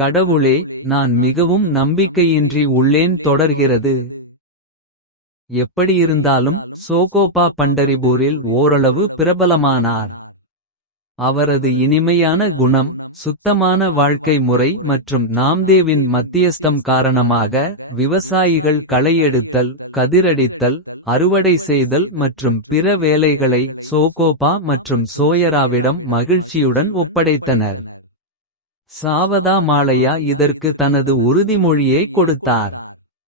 கடவுளே நான் மிகவும் நம்பிக்கையின்றி உள்ளேன் தொடர்கிறது. எப்படியிருந்தாலும் சோகோபா பண்டரிபூரில் ஓரளவு பிரபலமானார். அவரது இனிமையான குணம் சுத்தமான வாழ்க்கை முறை மற்றும் நாம்தேவின் மத்தியஸ்தம் காரணமாக. விவசாயிகள் களையெடுத்தல் கதிரடித்தல். அறுவடை செய்தல் மற்றும் பிற வேலைகளை சோகோபா மற்றும் சோயராவிடம் மகிழ்ச்சியுடன் ஒப்படைத்தனர். சாவதா மாலையா இதற்கு தனது உறுதிமொழியை கொடுத்தார்.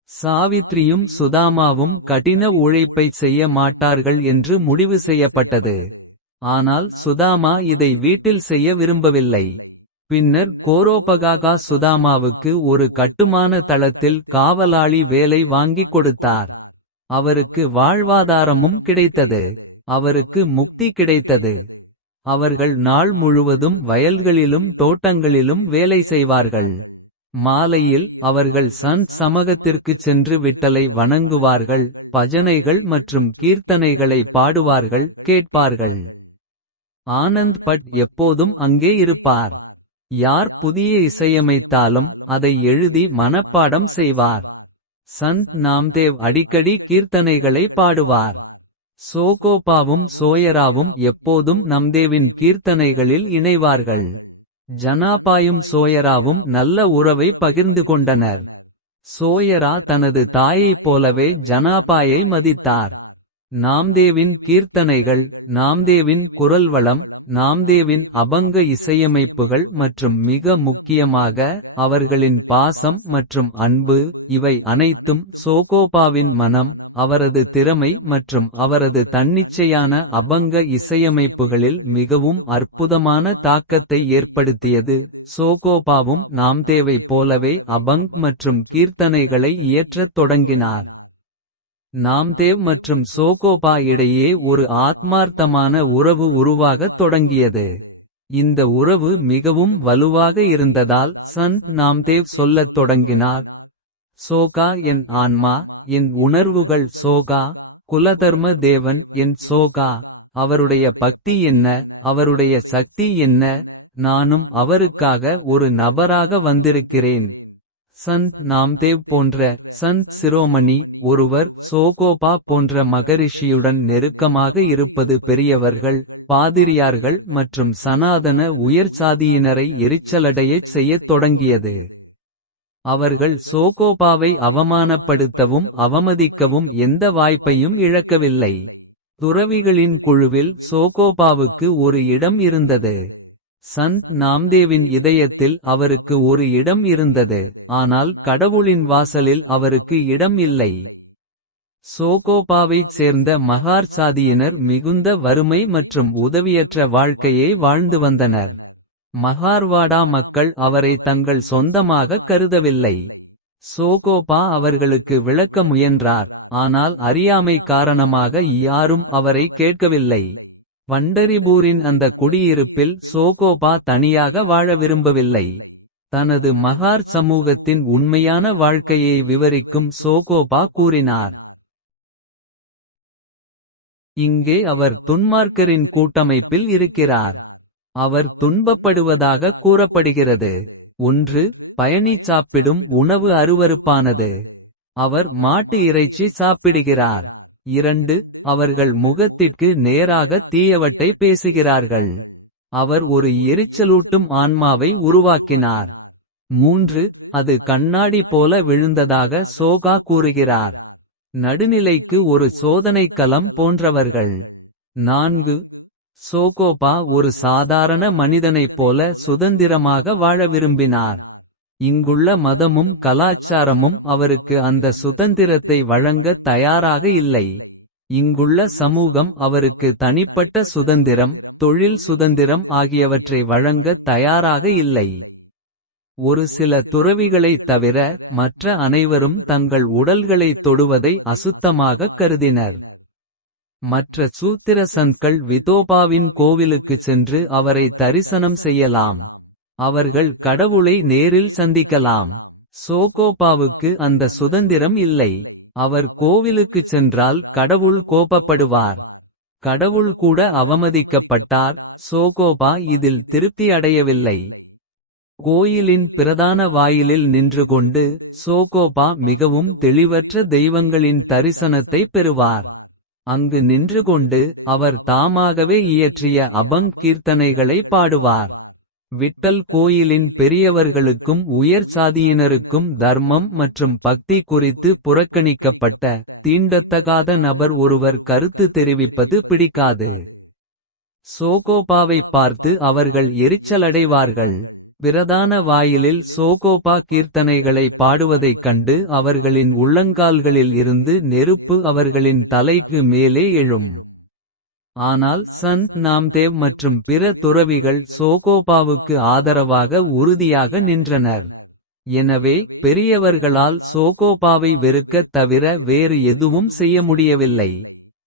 சாவித்ரியும் சுதாமாவும் கடின உழைப்பை செய்ய மாட்டார்கள் என்று முடிவு செய்யப்பட்டது. ஆனால் சுதாமா இதை வீட்டில் செய்ய விரும்பவில்லை. பின்னர் கோரோபகாகா சுதாமாவுக்கு ஒரு கட்டுமான தளத்தில் காவலாளி வேலை வாங்கிக் கொடுத்தார். அவருக்கு வாழ்வாதாரமும் கிடைத்தது. அவருக்கு முக்தி கிடைத்தது. அவர்கள் நாள் முழுவதும் வயல்களிலும் தோட்டங்களிலும் வேலை செய்வார்கள். மாலையில் அவர்கள் சந்த் சமகத்திற்குச் சென்று விட்டலை வணங்குவார்கள். பஜனைகள் மற்றும் கீர்த்தனைகளை பாடுவார்கள் கேட்பார்கள். ஆனந்த் பட் எப்போதும் அங்கே இருப்பார். யார் புதிய இசையமைத்தாலும் அதை எழுதி மனப்பாடம் செய்வார். சந்த் நாம்தேவ் அடிக்கடி கீர்த்தனைகளை பாடுவார். சோகோபாவும் சோயராவும் எப்போதும் நம்தேவின் கீர்த்தனைகளில் இணைவார்கள். ஜனாபாயும் சோயராவும் நல்ல உறவை பகிர்ந்து கொண்டனர். சோயரா தனது தாயைப் போலவே ஜனாபாயை மதித்தார். நாம்தேவின் கீர்த்தனைகள் நாம்தேவின் குரல் வளம். நாம்தேவின் அபங்க இசையமைப்புகள் மற்றும் மிக முக்கியமாக. அவர்களின் பாசம் மற்றும் அன்பு இவை அனைத்தும் சோகோபாவின் மனம். அவரது திறமை மற்றும் அவரது தன்னிச்சையான அபங்க இசையமைப்புகளில் மிகவும் அற்புதமான தாக்கத்தை ஏற்படுத்தியது. சோகோபாவும் நாம்தேவை போலவே அபங் மற்றும் கீர்த்தனைகளை இயற்றத் தொடங்கினார். நாம்தேவ் மற்றும் சோகோபா இடையே ஒரு ஆத்மார்த்தமான உறவு உருவாகத் தொடங்கியது. இந்த உறவு மிகவும் வலுவாக இருந்ததால் சந்த் நாம்தேவ் சொல்லத் தொடங்கினார். சோகா என் ஆன்மா என் உணர்வுகள் சோகா. குலதர்ம தேவன் என் சோகா. அவருடைய பக்தி என்ன அவருடைய சக்தி என்ன. நானும் அவருக்காக ஒரு நபராக வந்திருக்கிறேன். சந்த் நாம்தேவ் போன்ற சந்த் சிரோமணி ஒருவர் சோகோபா போன்ற மகரிஷியுடன் நெருக்கமாக இருப்பது பெரியவர்கள். பாதிரியார்கள் மற்றும் சனாதன உயர் சாதியினரை எரிச்சலடையச் செய்யத் தொடங்கியது. அவர்கள் சோகோபாவை அவமானப்படுத்தவும் அவமதிக்கவும் எந்த வாய்ப்பையும் இழக்கவில்லை. துறவிகளின் குழுவில் சோகோபாவுக்கு ஒரு இடம் இருந்தது. சந்த் நாம்தேவின் இதயத்தில் அவருக்கு ஒரு இடம் இருந்தது. ஆனால் கடவுளின் வாசலில் அவருக்கு இடம் இல்லை. சோகோபாவைச் சேர்ந்த மகார் சாதியினர் மிகுந்த வறுமை மற்றும் உதவியற்ற வாழ்க்கையை வாழ்ந்து வந்தனர். மகார்வாடா மக்கள் அவரை தங்கள் சொந்தமாக கருதவில்லை. சோகோபா அவர்களுக்கு விளக்க முயன்றார். ஆனால் அறியாமை காரணமாக யாரும் அவரை கேட்கவில்லை. வண்டரிபூரின் அந்த குடியிருப்பில் சோகோபா தனியாக வாழ விரும்பவில்லை. தனது மகார் சமூகத்தின் உண்மையான வாழ்க்கையை விவரிக்கும் சோகோபா கூறினார். இங்கே அவர் துன்மார்க்கரின் கூட்டமைப்பில் இருக்கிறார். அவர் துன்பப்படுவதாக கூறப்படுகிறது. ஒன்று பயணி சாப்பிடும் உணவு அருவருப்பானது. அவர் மாட்டு இறைச்சி சாப்பிடுகிறார். இரண்டு அவர்கள் முகத்திற்கு நேராக தீயவட்டை பேசுகிறார்கள். அவர் ஒரு எரிச்சலூட்டும் ஆன்மாவை உருவாக்கினார். மூன்று அது கண்ணாடி போல விழுந்ததாக சோகா கூறுகிறார். நடுநிலைக்கு ஒரு சோதனைக்களம் போன்றவர்கள். நான்கு சோகோபா ஒரு சாதாரண மனிதனைப் போல சுதந்திரமாக வாழ விரும்பினார். இங்குள்ள மதமும் கலாச்சாரமும் அவருக்கு அந்த சுதந்திரத்தை வழங்க தயாராக இல்லை. இங்குள்ள சமூகம் அவருக்கு தனிப்பட்ட சுதந்திரம். தொழில் சுதந்திரம் ஆகியவற்றை வழங்க தயாராக இல்லை. ஒரு சில துறவிகளைத் தவிர மற்ற அனைவரும் தங்கள் உடல்களைத் தொடுவதை அசுத்தமாகக் கருதினர். மற்ற சூத்திர சந்த்கள் விதோபாவின் கோவிலுக்குச் சென்று அவரை தரிசனம் செய்யலாம். அவர்கள் கடவுளை நேரில் சந்திக்கலாம். சோகோபாவுக்கு அந்த சுதந்திரம் இல்லை. அவர் கோவிலுக்குச் சென்றால் கடவுள் கோபப்படுவார். கடவுள் கூட அவமதிக்கப்பட்டார் சோகோபா இதில் திருப்தி அடையவில்லை. கோயிலின் பிரதான வாயிலில் நின்று கொண்டு சோகோபா மிகவும் தெளிவற்ற தெய்வங்களின் தரிசனத்தை பெறுவார். அங்கு நின்று கொண்டு அவர் தாமாகவே இயற்றிய அபங் கீர்த்தனைகளை பாடுவார். விட்டல் கோயிலின் பெரியவர்களுக்கும் உயர் சாதியினருக்கும் தர்மம் மற்றும் பக்தி குறித்து புறக்கணிக்கப்பட்ட. தீண்டத்தகாத நபர் ஒருவர் கருத்து தெரிவிப்பது பிடிக்காது. சோகோபாவைப் பார்த்து அவர்கள் எரிச்சலடைவார்கள். பிரதான வாயிலில் சோகோபா கீர்த்தனைகளை பாடுவதைக் கண்டு அவர்களின் உள்ளங்கால்களில் இருந்து நெருப்பு அவர்களின் தலைக்கு மேலே எழும். ஆனால் சந்த் நாம்தேவ் மற்றும் பிற துறவிகள் சோகோபாவுக்கு ஆதரவாக உறுதியாக நின்றனர். எனவே பெரியவர்களால் சோகோபாவை வெறுக்கத் தவிர வேறு எதுவும் செய்ய முடியவில்லை.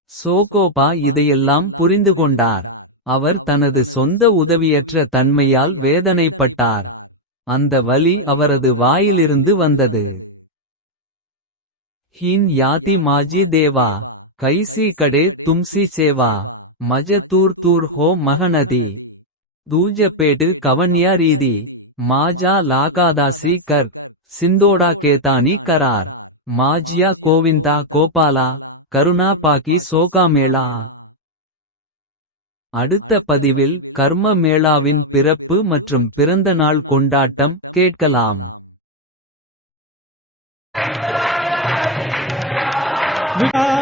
சோகோபா இதையெல்லாம் புரிந்துகொண்டார். அவர் தனது சொந்த உதவியற்ற தன்மையால் வேதனைப்பட்டார். அந்த வலி அவரது வாயிலிருந்து வந்தது. ஹீன் யாதி மாஜி தேவா கைசி கடே தும்சி சேவா மஜ தூர் தூர் ஹோ மகநதி. தூஜப்பேடு கவன்யா ரீதி மாஜா லாகாதாசி கர் சிந்தோடா கேதானி கரார் மாஜியா கோவிந்தா கோபாலா கருணா பாக்கி சோகாமேளா. அடுத்த பதிவில் கர்ம மேளாவின் பிறப்பு மற்றும் பிறந்த நாள் கொண்டாட்டம் கேட்கலாம். விழா